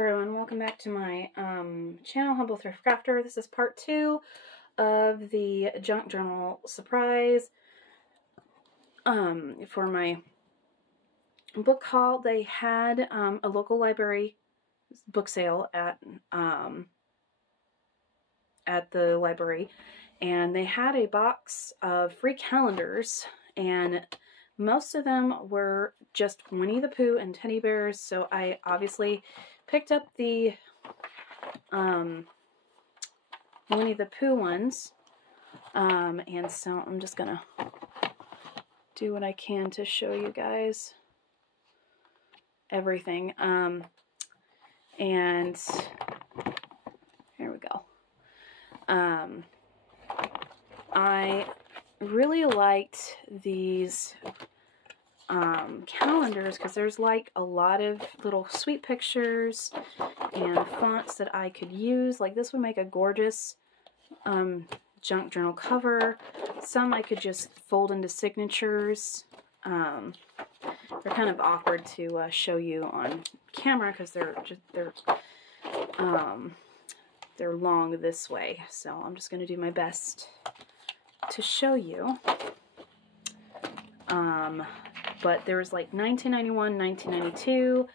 everyone, welcome back to my channel, Humble Thrift Crafter. This is part 2 of the junk journal surprise for my book haul. They had a local library book sale at the library, and they had a box of free calendars, and most of them were just Winnie the Pooh and teddy bears, so I obviously picked up the Winnie the Pooh ones, and so I'm just gonna do what I can to show you guys everything, and here we go. I really liked these calendars because there's like a lot of little sweet pictures and fonts that I could use. Like this would make a gorgeous junk journal cover. Some I could just fold into signatures. They're kind of awkward to show you on camera because they're long this way. So I'm just going to do my best to show you. But there was like 1991, 1992,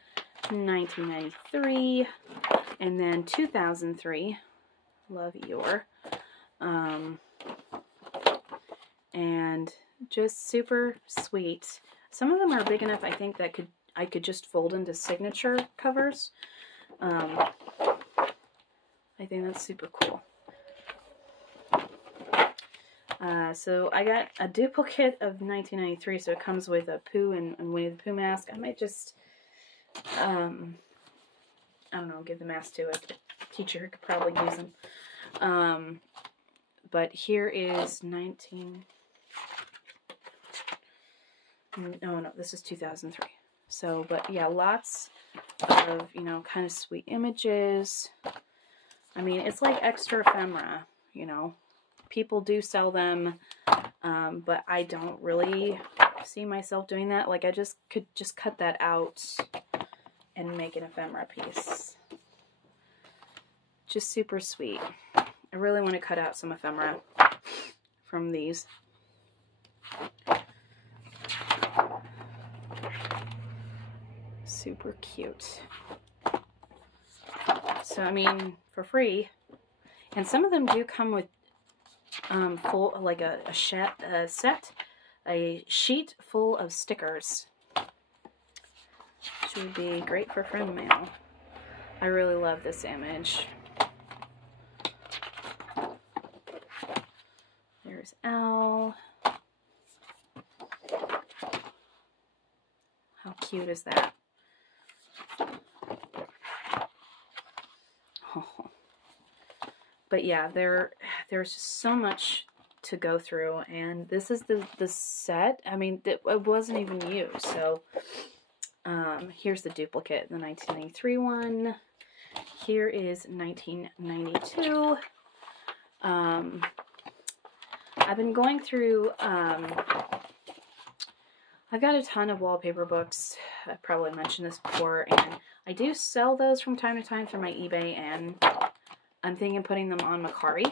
1993, and then 2003. Love your. And just super sweet. Some of them are big enough, I think, that I could just fold into signature covers. I think that's super cool. So I got a duplicate of 1993, so it comes with a Pooh and Winnie the Pooh mask. I might just, I don't know, give the mask to a teacher who could probably use them. But here is no, this is 2003. So, but yeah, lots of, you know, kind of sweet images. I mean, it's like extra ephemera, you know. People do sell them, but I don't really see myself doing that. Like, I could just cut that out and make an ephemera piece. Just super sweet. I really want to cut out some ephemera from these. Super cute. So, I mean, for free. And some of them do come with full, like a sheet full of stickers, which would be great for friend mail. I really love this image. There's Al. How cute is that? Oh. But yeah, there's just so much to go through, and this is the set. I mean, it wasn't even used. So here's the duplicate, the 1993 one. Here is 1992. I've been going through. I've got a ton of wallpaper books. I probably mentioned this before, and I do sell those from time to time through my eBay, and I'm thinking of putting them on Macari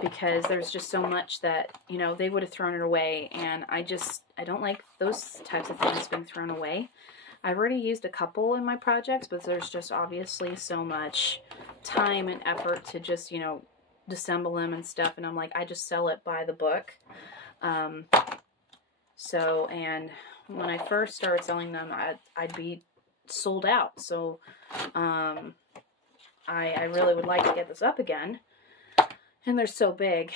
because there's just so much that, you know, they would have thrown it away, and I don't like those types of things being thrown away. I've already used a couple in my projects, but there's just obviously so much time and effort to just, you know, disassemble them and stuff, and I'm like, I just sell it by the book. So, and when I first started selling them, I'd be sold out, so I really would like to get this up again, and they're so big.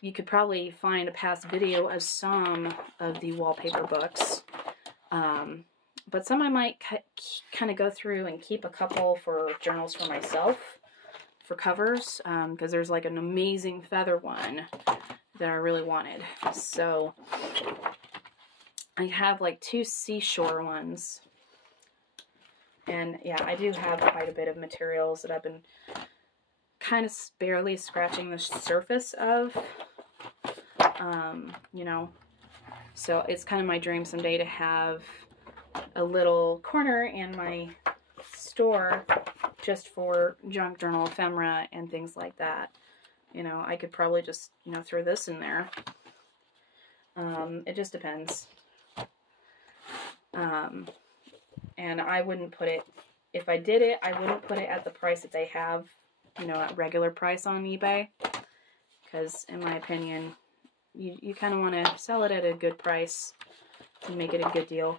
You could probably find a past video of some of the wallpaper books, but some I might kind of go through and keep a couple for journals for myself, for covers, because there's like an amazing feather one that I really wanted. So I have like 2 seashore ones. And yeah, I do have quite a bit of materials that I've been kind of barely scratching the surface of, you know, so it's kind of my dream someday to have a little corner in my store just for junk journal ephemera and things like that. You know, I could probably just, you know, throw this in there. It just depends. And I wouldn't put it, if I did it, I wouldn't put it at the price that they have, you know, at regular price on eBay. Because, in my opinion, you kind of want to sell it at a good price and make it a good deal.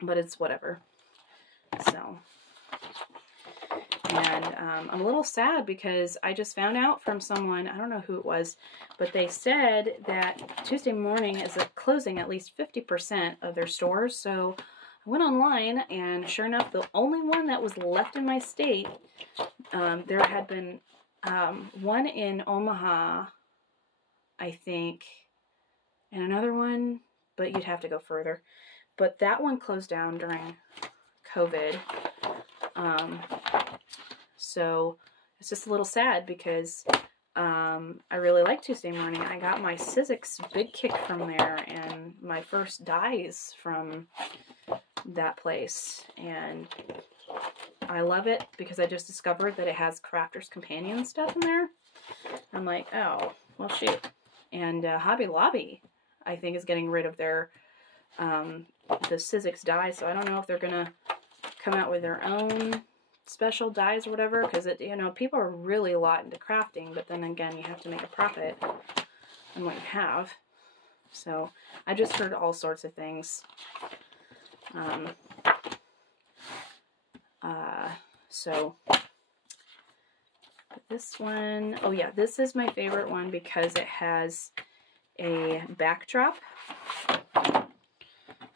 But it's whatever. So, and I'm a little sad because I just found out from someone, I don't know who it was, but they said that Tuesday morning is closing at least 50% of their stores. So I went online, and sure enough, the only one that was left in my state, there had been one in Omaha, I think, and another one, but you'd have to go further. But that one closed down during COVID. So it's just a little sad because I really like Tuesday Morning. I got my Sizzix big kick from there and my first dies from that place. And I love it because I just discovered that it has Crafter's Companion stuff in there. I'm like, oh, well, shoot. And Hobby Lobby, I think, is getting rid of their the Sizzix dies, so I don't know if they're gonna come out with their own special dies or whatever, because it, you know, people are really a lot into crafting, but then again, you have to make a profit on what you have. So I just heard all sorts of things. So this one, oh yeah, this is my favorite one because it has a backdrop.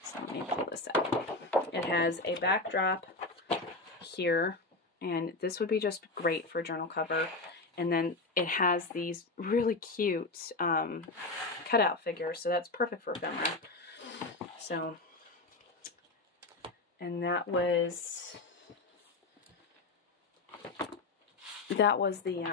So let me pull this out. It has a backdrop here, and this would be just great for a journal cover. And then it has these really cute cutout figures, so that's perfect for ephemera. So, and that was the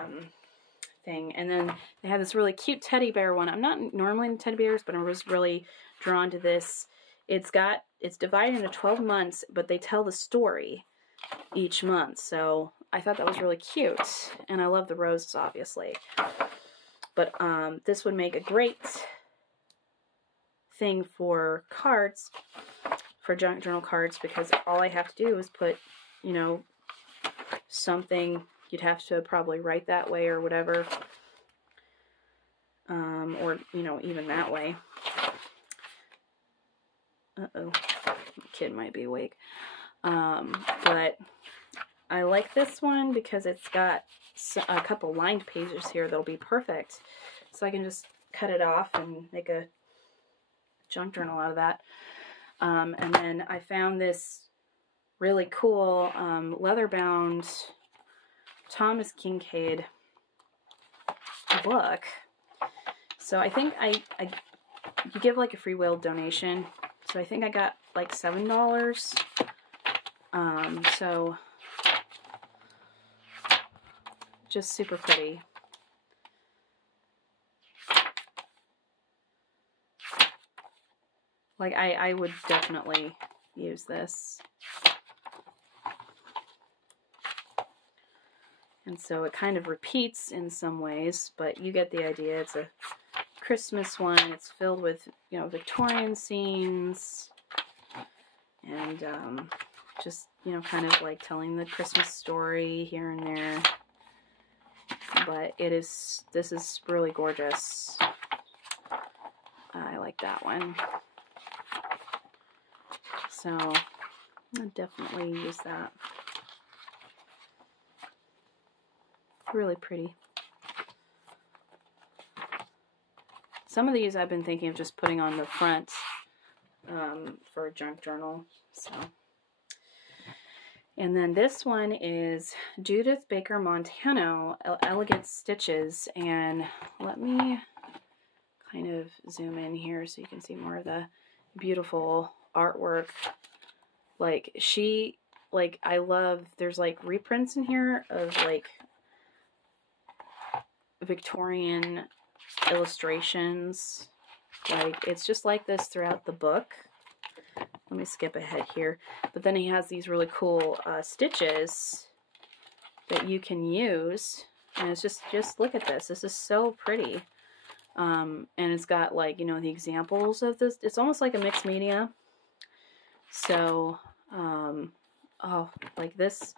thing. And then they had this really cute teddy bear one. I'm not normally into teddy bears, but I was really drawn to this. It's divided into 12 months, but they tell the story each month. So I thought that was really cute. And I love the roses, obviously. But this would make a great thing for cards, for junk journal cards, because all I have to do is put, you know, something. You'd have to probably write that way or whatever. Or, you know, even that way. Uh-oh. My kid might be awake. But I like this one because it's got a couple lined pages here that'll be perfect. So I can just cut it off and make a junk journal out of that. And then I found this really cool leather-bound Thomas Kincaid book. So I think you give like a free will donation. So I think I got like $7. So just super pretty. Like I would definitely use this. And so it kind of repeats in some ways, but you get the idea. It's a Christmas one. It's filled with, you know, Victorian scenes and just, you know, kind of like telling the Christmas story here and there. But this is really gorgeous. I like that one. So I'll definitely use that. Really pretty. Some of these I've been thinking of just putting on the front for a junk journal. So, and then this one is Judith Baker Montano, Elegant Stitches. And let me kind of zoom in here so you can see more of the beautiful artwork. Like I love, there's like reprints in here of like Victorian illustrations. Like, it's just like this throughout the book. let me skip ahead here. But then he has these really cool stitches that you can use. And it's just look at this. This is so pretty. And it's got, like, you know, the examples of this. It's almost like a mixed media. So, oh, like this.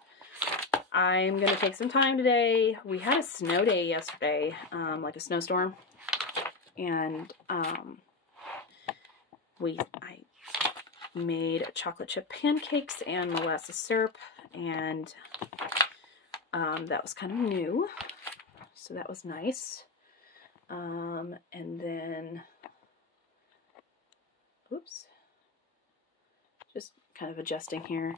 I'm going to take some time today. We had a snow day yesterday, like a snowstorm. And I made chocolate chip pancakes and molasses syrup, and that was kind of new, so that was nice. And then, oops, just kind of adjusting here.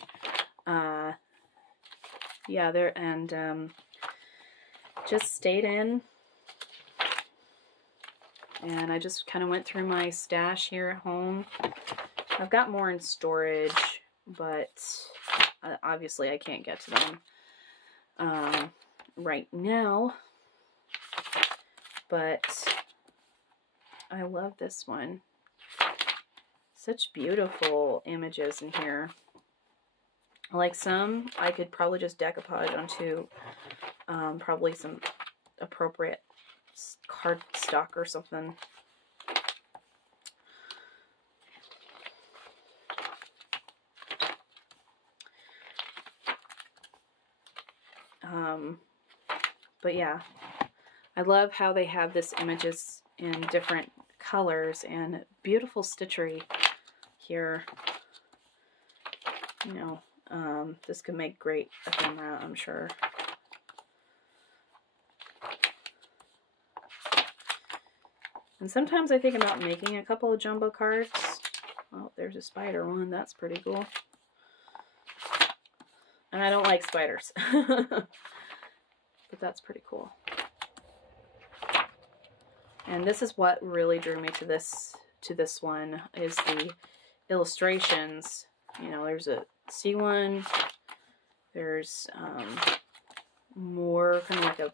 Yeah, there, and just stayed in, and I just kind of went through my stash here at home. I've got more in storage, but obviously I can't get to them right now. But I love this one. Such beautiful images in here. Like some, I could probably just decoupage onto probably some appropriate cardstock or something. But yeah, I love how they have this images in different colors and beautiful stitchery here. You know, this could make great ephemera, I'm sure. And sometimes I think about making a couple of jumbo cards. Oh, there's a spider one. That's pretty cool. And I don't like spiders. But that's pretty cool. And this is what really drew me to this one, is the illustrations. You know, there's a C one. There's more kind of like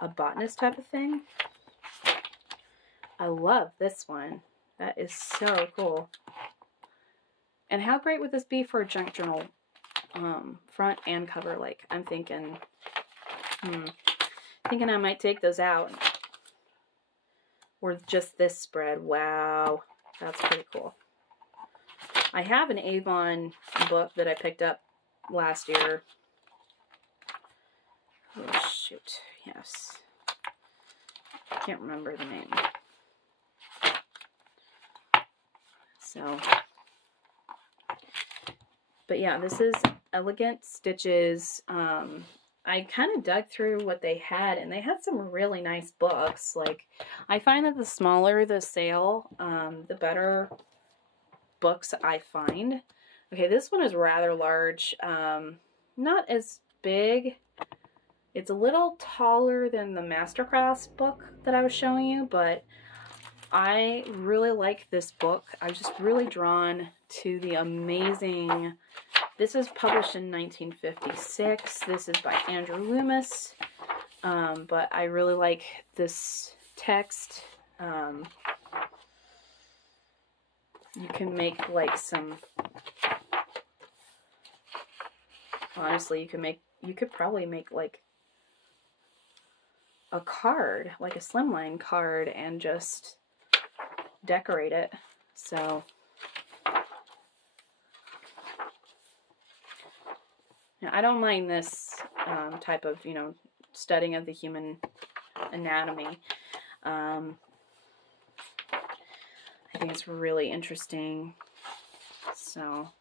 a botanist type of thing. I love this one. That is so cool. And how great would this be for a junk journal front and cover? Like, I'm thinking I might take those out. Or just this spread. Wow. That's pretty cool. I have an Avon book that I picked up last year. Oh, shoot. Yes. I can't remember the name. So, but yeah, this is Elegant Stitches. I kind of dug through what they had, and they had some really nice books. Like, I find that the smaller the sale, the better books I find. Okay, this one is rather large. Not as big. It's a little taller than the Masterclass book that I was showing you, but I really like this book. I was just really drawn to the amazing... This is published in 1956. This is by Andrew Loomis. But I really like this text. You can make like some... Honestly, you could probably make like a card, like a slimline card, and just decorate it. So... Now, I don't mind this type of, you know, studying of the human anatomy. I think it's really interesting. So,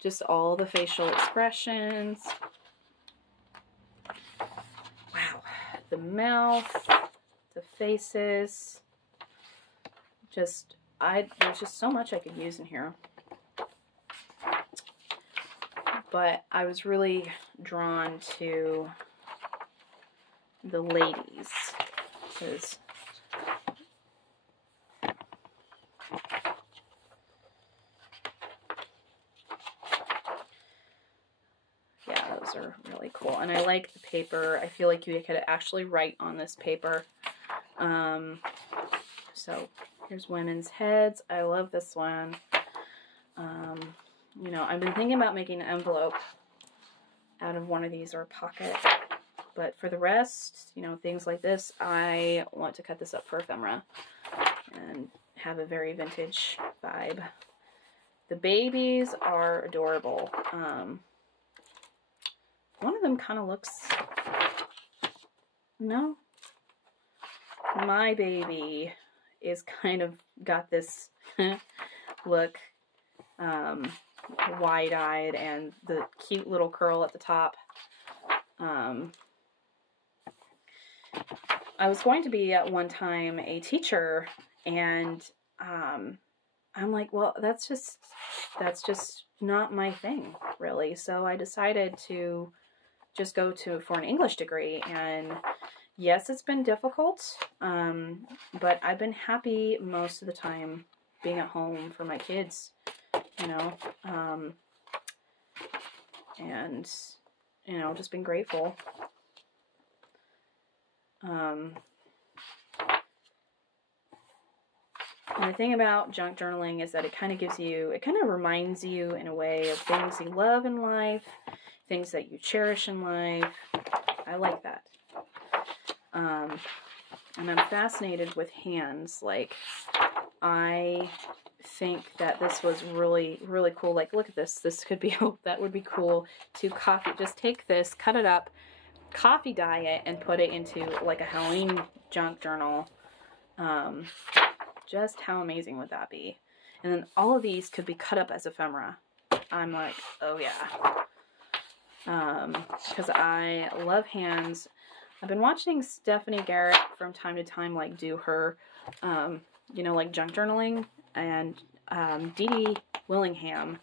just all the facial expressions. Wow. The mouth, the faces. There's just so much I could use in here. But I was really drawn to the ladies, because yeah, those are really cool. And I like the paper. I feel like you could actually write on this paper. So here's women's heads. I love this one. You know, I've been thinking about making an envelope out of one of these or a pocket. But for the rest, you know, things like this, I want to cut this up for ephemera and have a very vintage vibe. The babies are adorable. One of them kind of looks... No? My baby is kind of got this look, wide-eyed, and the cute little curl at the top. I was going to be at one time a teacher, and I'm like, well, that's just not my thing, really. So I decided to just go for an English degree, and yes, it's been difficult, but I've been happy most of the time being at home for my kids, you know, and, you know, just been grateful. And the thing about junk journaling is that it kind of gives you, it kind of reminds you in a way of things you love in life, things that you cherish in life. I like that. And I'm fascinated with hands. Like, I think that this was really, really cool. Like, look at this. This could be, that would be cool to just take this, cut it up, coffee dye it, and put it into like a Halloween junk journal. Just how amazing would that be? And then all of these could be cut up as ephemera. I'm like, oh yeah. Because I love hands. I've been watching Stephanie Garrett from time to time, like, do her, you know, like, junk journaling, and Dee Willingham.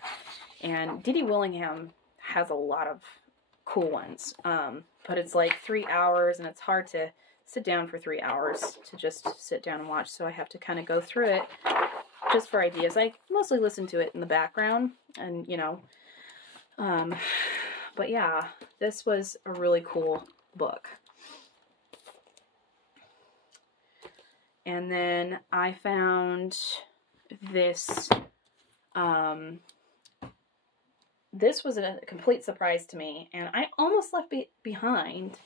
And Dee Willingham has a lot of cool ones, but it's like 3 hours, and it's hard to sit down for 3 hours to just sit down and watch, so I have to kind of go through it just for ideas. I mostly listen to it in the background, and, you know, but yeah, this was a really cool book. And then I found this, this was a complete surprise to me, and I almost left behind.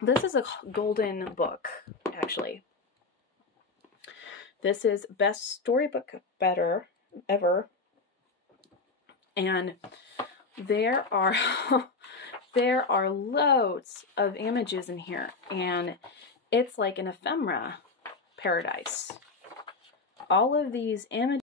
This is a golden book, actually. This is Best Storybook Ever. And there are there are loads of images in here, and it's like an ephemera paradise. All of these images